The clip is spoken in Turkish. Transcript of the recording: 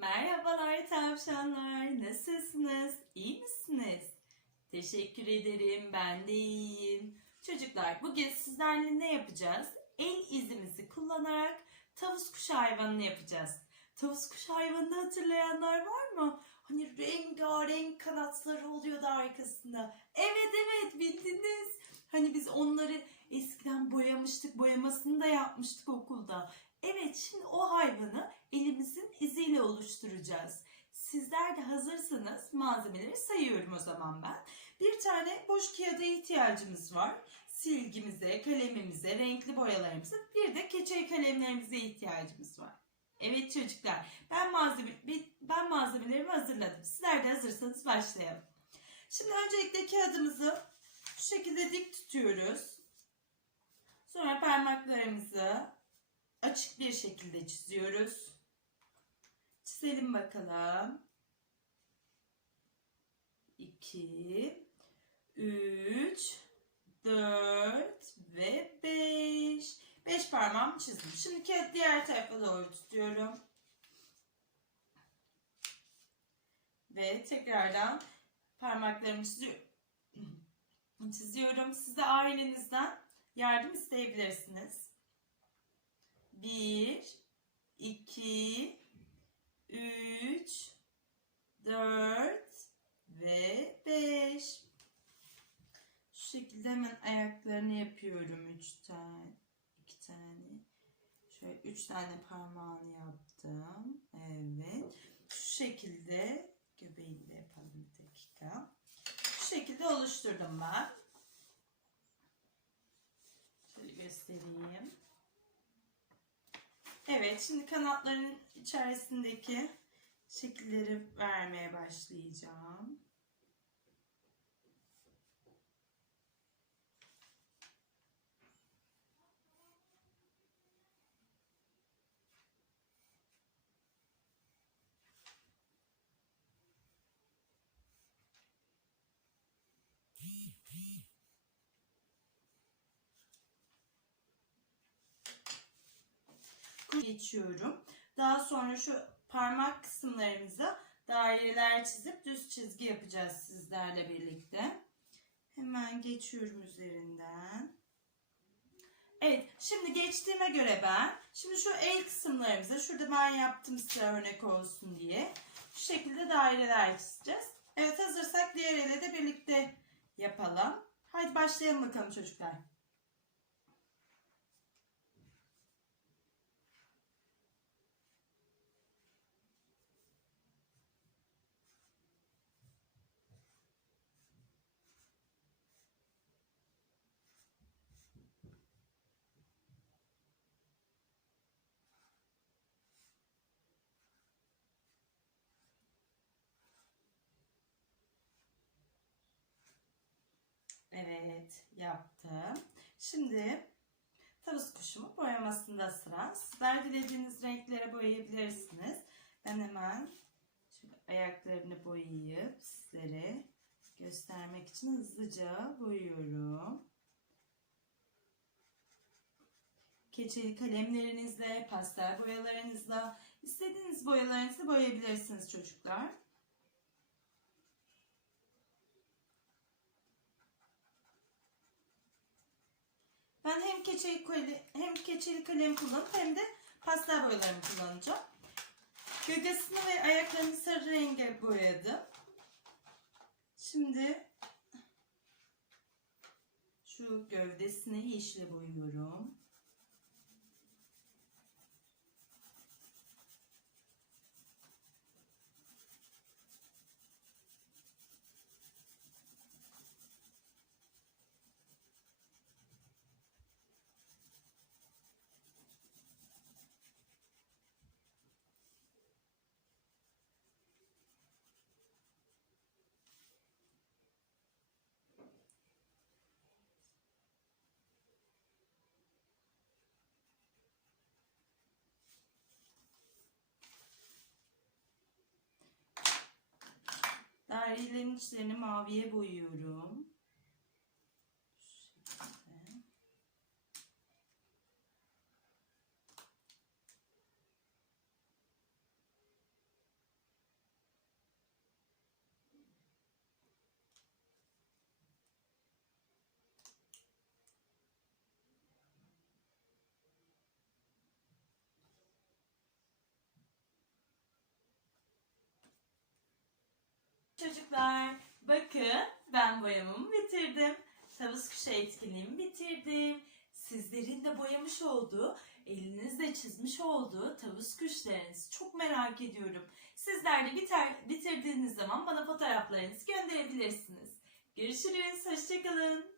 Merhabalar tavşanlar. Nasılsınız? İyi misiniz? Teşekkür ederim. Ben de iyiyim. Çocuklar bugün sizlerle ne yapacağız? El izimizi kullanarak tavus kuşu hayvanını yapacağız. Tavus kuşu hayvanını hatırlayanlar var mı? Hani rengarenk kanatları oluyordu arkasında. Evet evet bildiniz. Hani biz onları eskiden boyamıştık, boyamasını da yapmıştık okulda. Evet şimdi o hayvanı elimizin iziyle oluşturacağız. Sizler de hazırsanız malzemeleri sayıyorum o zaman ben. Bir tane boş kağıda ihtiyacımız var. Silgimize, kalemimize, renkli boyalarımıza, bir de keçeli kalemlerimize ihtiyacımız var. Evet çocuklar, ben malzeme ben malzemelerimi hazırladım. Sizler de hazırsanız başlayalım. Şimdi öncelikle kağıdımızı şu şekilde dik tutuyoruz. Sonra parmaklarımızı açık bir şekilde çiziyoruz. Çizelim bakalım. 2 3 4 ve 5. 5 parmağımı çizdim. Şimdi kağıt diğer tarafa doğru tutuyorum. Ve tekrardan parmaklarımı çiziyorum. Siz de ailenizden yardım isteyebilirsiniz. 1 2 3 4 ve 5 Şu şekilde hemen ayaklarını yapıyorum 3 tane 2 tane. Şöyle 3 tane parmağını yaptım. Evet. Şu şekilde göbeğini de yapalım bir dakika. Şu şekilde oluşturdum ben. Şöyle göstereyim Evet, şimdi kanatların içerisindeki şekilleri vermeye başlayacağım. Geçiyorum. Daha sonra şu parmak kısımlarımıza daireler çizip düz çizgi yapacağız sizlerle birlikte. Hemen geçiyorum üzerinden. Evet, şimdi geçtiğime göre ben, şimdi şu el kısımlarımıza, şurada ben yaptım size örnek olsun diye, şu şekilde daireler çizeceğiz. Evet, hazırsak diğer ele de birlikte yapalım. Hadi başlayalım bakalım çocuklar. Evet yaptım. Şimdi tavus kuşumu boyamasında sıra. Sizler dilediğiniz renklere boyayabilirsiniz. Ben hemen şöyle ayaklarını boyayıp sizlere göstermek için hızlıca boyuyorum. Keçeli kalemlerinizle, pastel boyalarınızla, istediğiniz boyalarınızı boyayabilirsiniz çocuklar. Ben hem keçeli kalem, hem keçeli kalem kullanıp hem de pastel boyalarımı kullanacağım. Gögesini ve ayaklarını sarı renge boyadım. Şimdi şu gövdesini yeşile boyuyorum. Dairelerin içlerini maviye boyuyorum. Çocuklar bakın ben boyamamı bitirdim. Tavus kuşu etkinliğimi bitirdim. Sizlerin de boyamış olduğu, elinizle çizmiş olduğu tavus kuşlarınızı çok merak ediyorum. Sizler de biter, bitirdiğiniz zaman bana fotoğraflarınızı gönderebilirsiniz. Görüşürüz, hoşçakalın.